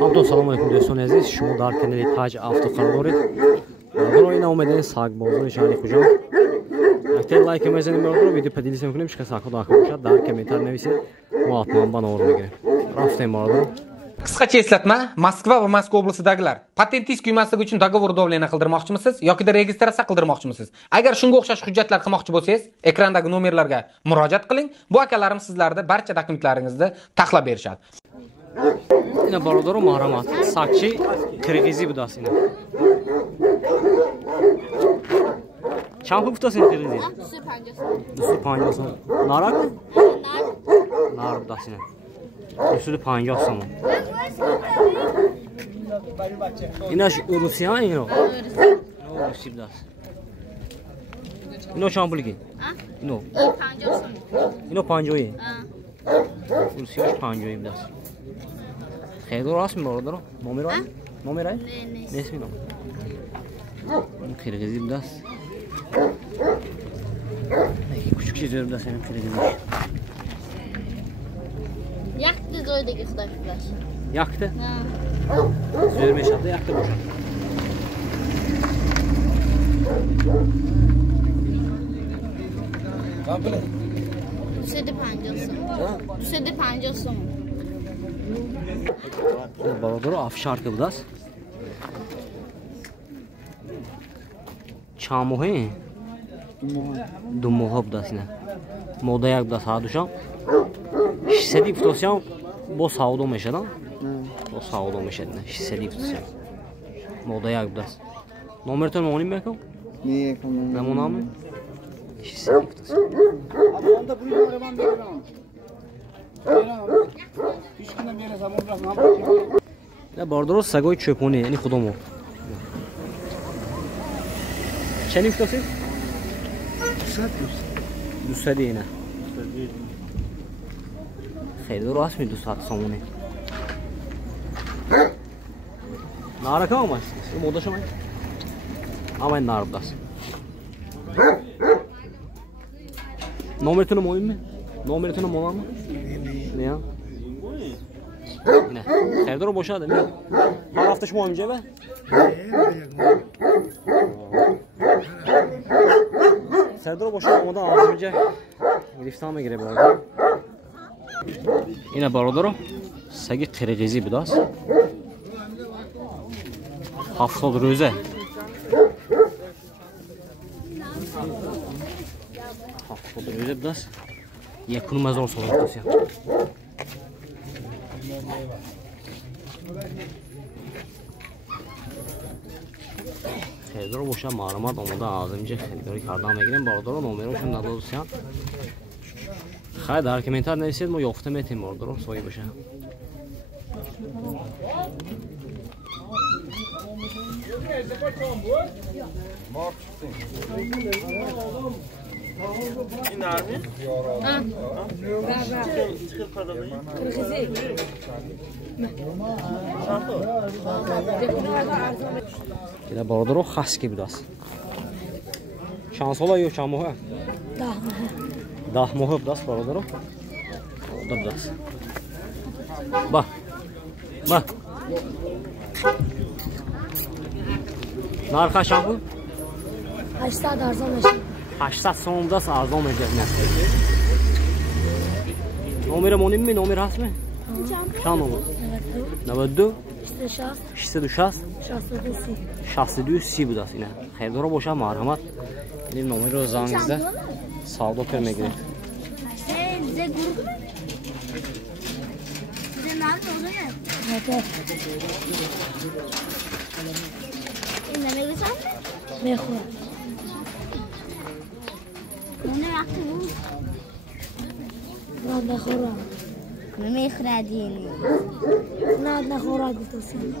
همتون سلام علیکم دوستان عزیز، شما در کانال تاج автоқарор دارید. برای این اومدن سگ بازار شهر خوجا اگر لایک میزنید برادر ویدیو پدیلیس میکنیم شکست آخر داخل باشد در کامنتار نویسید ما حتما بانور میگیریم. رفتیم برادر. Qisqacha eslatma, Moskva va Moskva oblasidagilar patentingiz kuymasligi uchun dogovor davleni qildirmoqchimisiz yoki registratsiya qildirmoqchimisiz? Agar shunga o'xshash hujjatlar qilmoqchi bo'lsangiz, ekrandagi nomerlarga murojaat qiling. Bu akalarim sizlarda barcha dokumentlaringizni taxlab berishadi. Ina barodaro mahramat. Sakchi Qirg'izi budasi ina. Cham pul budasi Qirg'izi? 250 so'm. Narak? Nar budasi ina. 250 so'm. Ina Rusiya ina. Rusiya budasi. Ino cham pulki? Ino 50 so'm. Ino 50. Rusiya 50 budasi. خیلی راست می‌بردارم. نمی‌رای؟ نمی‌رای؟ نه. نسمی نم. این کیرگیزی بدست. نه کوچک چیزی بدست این کیرگیزی. یخت زوی دیگه خدا فلاش. یخت؟ نه. زور میشد یخت باشه. کامله. 250 so'm. 250 so'm. برادر افشار که بودست. چند ماهه؟ دو ماه بودست نه. موده یک بودست هر دوشم. سدی فتوسیام با سعودو میشدن. با سعودو میشدن. سدی فتوسیام. موده یک بودست. نمرتون مونیم بکن؟ نه کم. نمونامه؟ سدی فتوسیام. آندا بوی من بگیرم. نه باردارو سگای چپونی یعنی خودمو چنی فتاسی؟ 200 نه خیلی راست می 200 سامونه نارکه هم هست مودا شما اما این نار بدست نومرتون مهمه؟ نومرتون مهمه؟ نه نه خیلی رو باشد نه هر هفته شما اینجا به خیلی رو باشد اومده آزم اینجا گرفتان میگیره برادر اینه برادر سگ قرقیزی بداست 70 روزه 70 روزه بداست یکونو مزار سوال بداست خیلی رو باشه معلومات آماده آزمینجه خیلی داری کردن میگیریم باردارو نومرشون ندادوسیان خیلی در کامنتار نویسید ما یافته میتیم باردارو سوی باشه این نرمی؟ که باردارو خسکی بداست چند ساله یا چند ماه؟ 10 ماه بداست باردارو بداست با نرخش هم بود؟ 800 ارزان میشه 800 سوم دست ارزان میشه نه نمره مونیم می نمره هست می؟ چند نمره؟ 92 660 62 30 بود است اینه خیلی رو باشه مرحمت این نمره رو زنگزده سودا پر میگیره این نمیگوشم؟ میخورم نه وقتی بود نه نخورم میخوردینی نه نخورد بتوسیم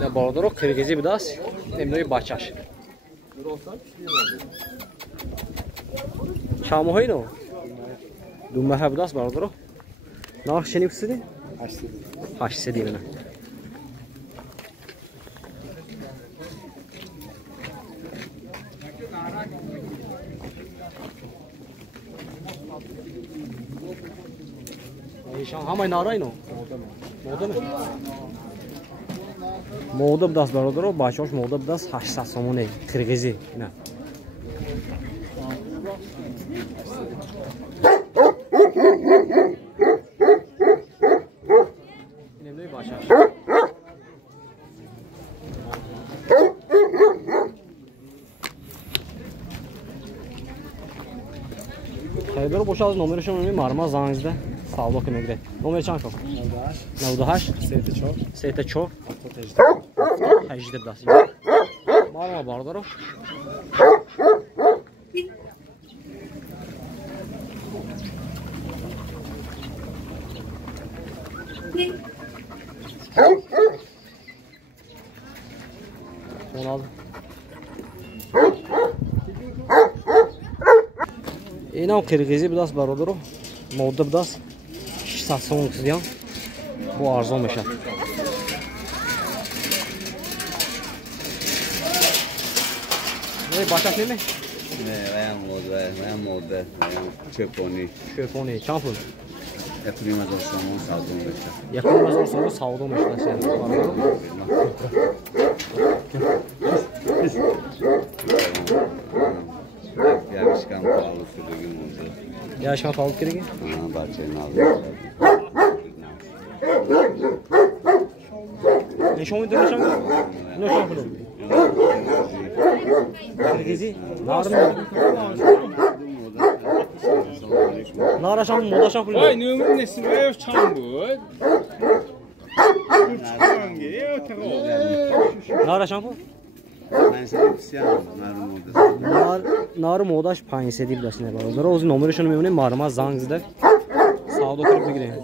نه باردارو قرقیزی بداست نمیدونی بچهش چند ماهی نو؟ 2 ماه بداست باردارو ناخ چنی بسیدی؟ 800 نه ایشان همه نارای نو Moda bidas barodaro, bachhosh moda bidas 800 somon qirg'izi. Ina. Nemday bachhosh. Xaridor boshaz nomerishon marma zangizda savdo qilmoqda. Nomer chand kop? 98 34 18 das. Marma bardaro. اینم قرقیزی بدست برادرو موده بدست 600 سوم کردیم با ارزان میشه نه باشد نمی؟ نه ویم موده چپونی چند پول؟ 1,000 سوم سودا میشه 1,000 سوم سودا میشه Yarışkan pahalı sürücü oldu. Yarışkan pahalı sürücü? Bahçenin aldı. Ne şu an dönüşen? Ne şu an bunu? Kırgızı? Nara şan moda şan kulübü. Ay nömrü nesin? Ay çam bu. Nara şan bu? Ben sana isyan Nar modaş 500 deyib dasine barodar. O'zi nomerishon me'mune marma zangizda savdo qilib begirayim.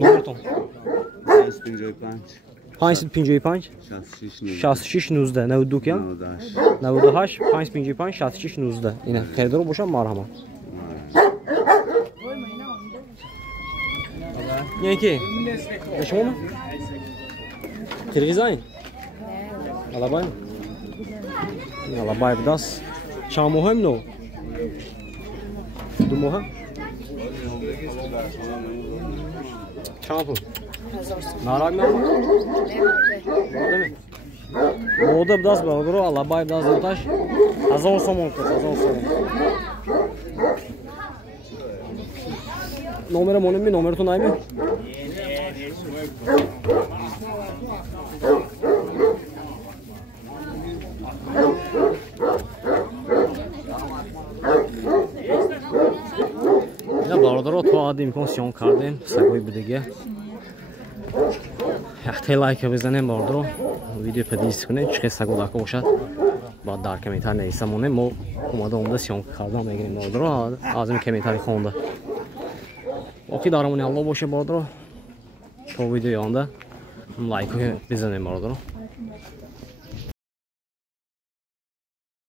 Nomer tom. 555 66 19 92 98 555 66 19 ina xaridor bosham marhama. Neki? Şunu mu? Kırgızay? Alabay mı? Alabay bidas. Çam muhim no. Du muhim? Çam bu. Narag mı? Değil mi? Moda bidas var. Duru alabay bidas montaj. 1000 somon kız, 1000 somon. Numaram onun mi? Numarı tunay mı? اینا برادرها تو عادی امکان سیان کردیم سگای بدگی یختی لایک بزنیم برادرها ویدیو پدیست کنیم چه سگو لکه باشد بعد در کمیتر نیستمونه ما اومده اومده سیان کردم میگیریم برادرها از این کمیتری خونده باقی دارمونی الله باشه برادرها تو ویدیو آنده لایک بزنیم برادرها